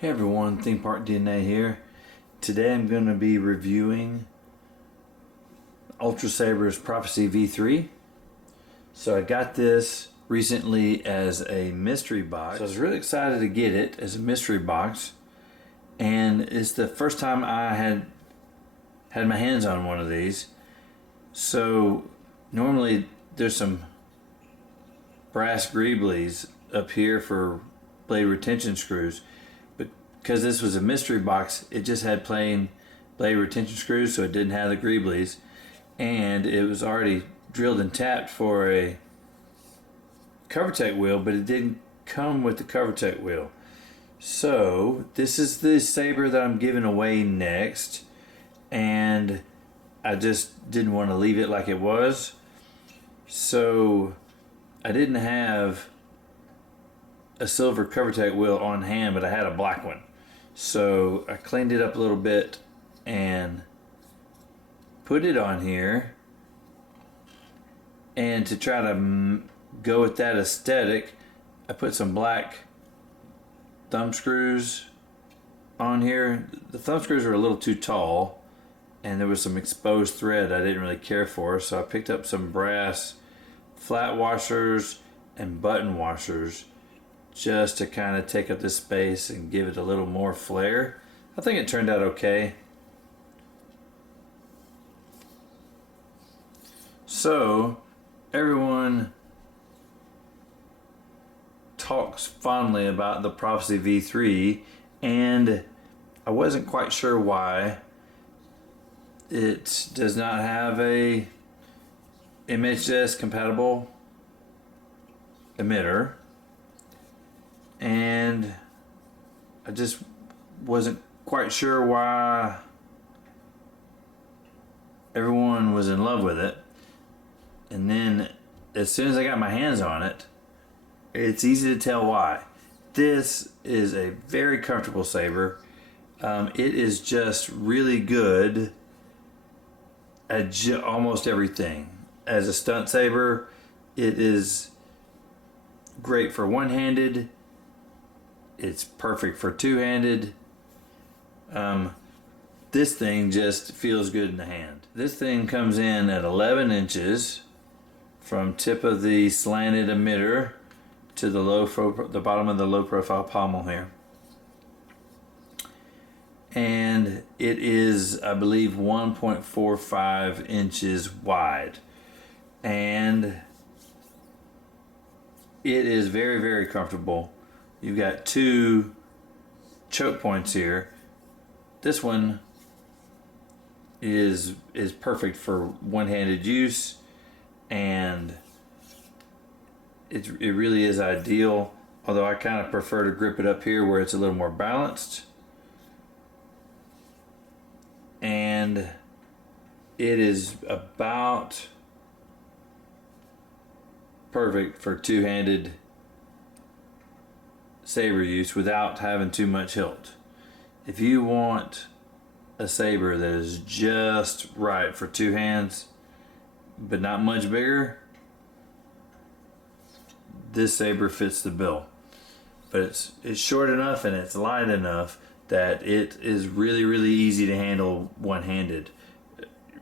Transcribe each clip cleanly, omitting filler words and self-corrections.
Hey everyone, Theme Park DNA here. Today I'm going to be reviewing Ultrasabers Prophecy V3. So I got this recently as a mystery box. So I was really excited to get it as a mystery box. And it's the first time I had my hands on one of these. So normally there's some brass greeblies up here for blade retention screws. Because this was a mystery box, it just had plain blade retention screws, so it didn't have the greeblies, and it was already drilled and tapped for a CoverTech wheel, but it didn't come with the CoverTech wheel. So this is the Saber that I'm giving away next, and I just didn't want to leave it like it was, so I didn't have a silver CoverTech wheel on hand, but I had a black one. So I cleaned it up a little bit and put it on here, and to try to go with that aesthetic, I put some black thumb screws on here. The thumb screws were a little too tall and there was some exposed thread I didn't really care for, so I picked up some brass flat washers and button washers just to kind of take up this space and give it a little more flair. I think it turned out okay. So everyone talks fondly about the Prophecy V3, and I wasn't quite sure why. It does not have a MHS compatible emitter, and I just wasn't quite sure why everyone was in love with it. And then as soon as I got my hands on it, it's easy to tell why. This is a very comfortable saber. It is just really good at almost everything. As a stunt saber, it is great for one-handed. It's perfect for two-handed. This thing just feels good in the hand. This thing comes in at 11 inches from tip of the slanted emitter to the bottom of the low profile pommel here. And it is, I believe, 1.45 inches wide. And it is very, very comfortable. You've got two choke points here. This one is perfect for one-handed use, and it really is ideal, although I kind of prefer to grip it up here where it's a little more balanced. And it is about perfect for two-handed saber use without having too much hilt. If you want a saber that is just right for two hands but not much bigger, this saber fits the bill. But it's short enough and it's light enough that it is really, really easy to handle one-handed.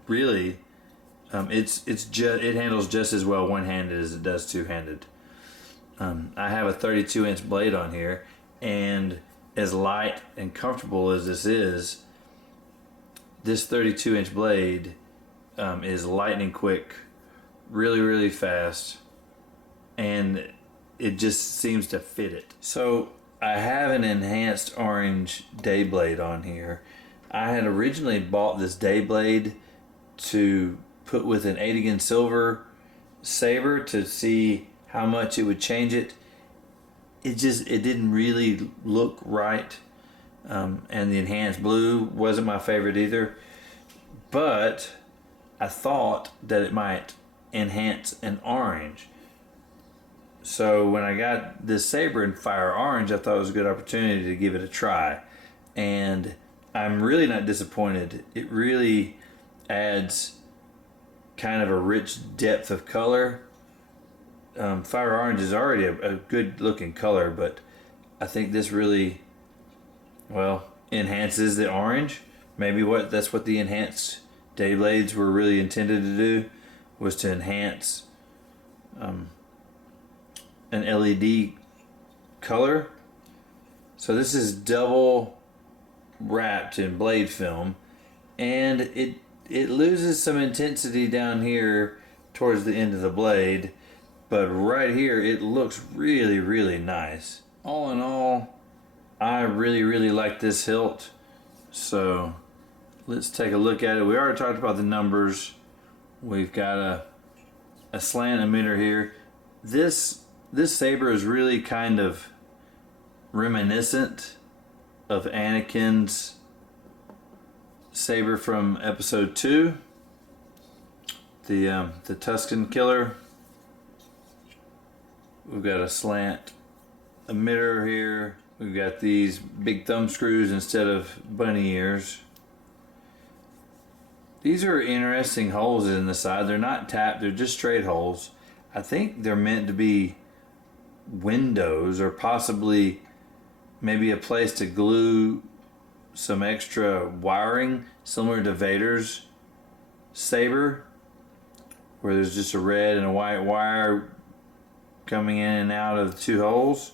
Really, it handles just as well one-handed as it does two-handed. I have a 32-inch blade on here, and as light and comfortable as this 32-inch blade is lightning quick, really, really fast, and it just seems to fit it. So I have an enhanced orange day blade on here. I had originally bought this day blade to put with an 8 again silver saber to see how much it would change it. It didn't really look right, and the enhanced blue wasn't my favorite either, but I thought that it might enhance an orange. So when I got this saber in fire orange, I thought it was a good opportunity to give it a try, and I'm really not disappointed. It really adds kind of a rich depth of color. Fire orange is already a good looking color, but I think this really well, enhances the orange. Maybe that's what the enhanced day blades were really intended to do, was to enhance an LED color. So this is double wrapped in blade film, and it loses some intensity down here towards the end of the blade, but right here it looks really, really nice. All in all, I really, really like this hilt. So let's take a look at it. We already talked about the numbers. We've got a slant emitter here. This saber is really kind of reminiscent of Anakin's saber from episode 2, the Tusken Killer. We've got a slant emitter here. We've got these big thumb screws instead of bunny ears. These are interesting holes in the side. They're not tapped, they're just straight holes. I think they're meant to be windows, or possibly maybe a place to glue some extra wiring, similar to Vader's saber, where there's just a red and a white wire coming in and out of the two holes.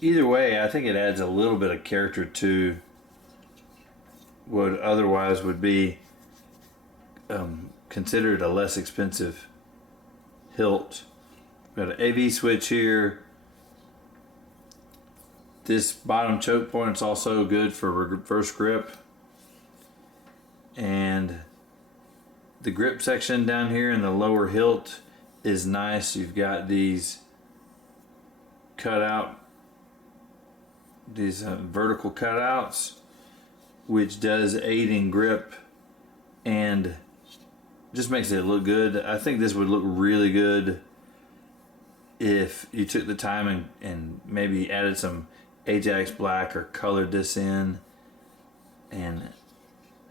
Either way, I think it adds a little bit of character to what otherwise would be considered a less expensive hilt. We've got an AV switch here. This bottom choke point is also good for reverse grip. And the grip section down here in the lower hilt is nice. You've got these vertical cutouts, which does aid in grip and just makes it look good. I think this would look really good if you took the time and maybe added some Ajax black or colored this in, and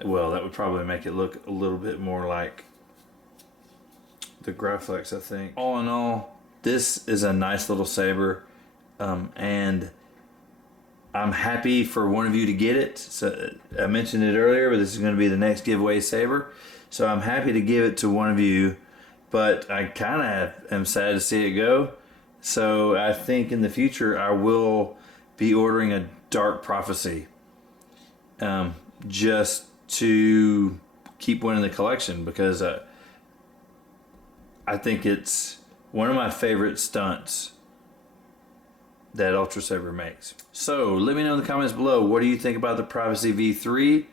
well, that would probably make it look a little bit more like the Graflex, I think. All in all, this is a nice little saber, and I'm happy for one of you to get it. So I mentioned it earlier, but this is going to be the next giveaway saber, so I'm happy to give it to one of you, but I kind of am sad to see it go. So I think in the future I will be ordering a Dark Prophecy, just to keep one in the collection, because I think it's one of my favorite stunts that Ultrasaber makes. So let me know in the comments below, what do you think about the Prophecy V3?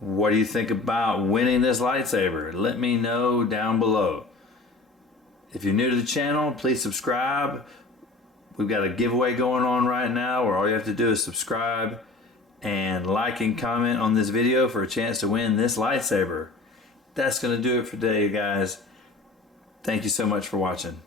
What do you think about winning this lightsaber? Let me know down below. If you're new to the channel, please subscribe. We've got a giveaway going on right now where all you have to do is subscribe and like and comment on this video for a chance to win this lightsaber. That's going to do it for today, guys. Thank you so much for watching.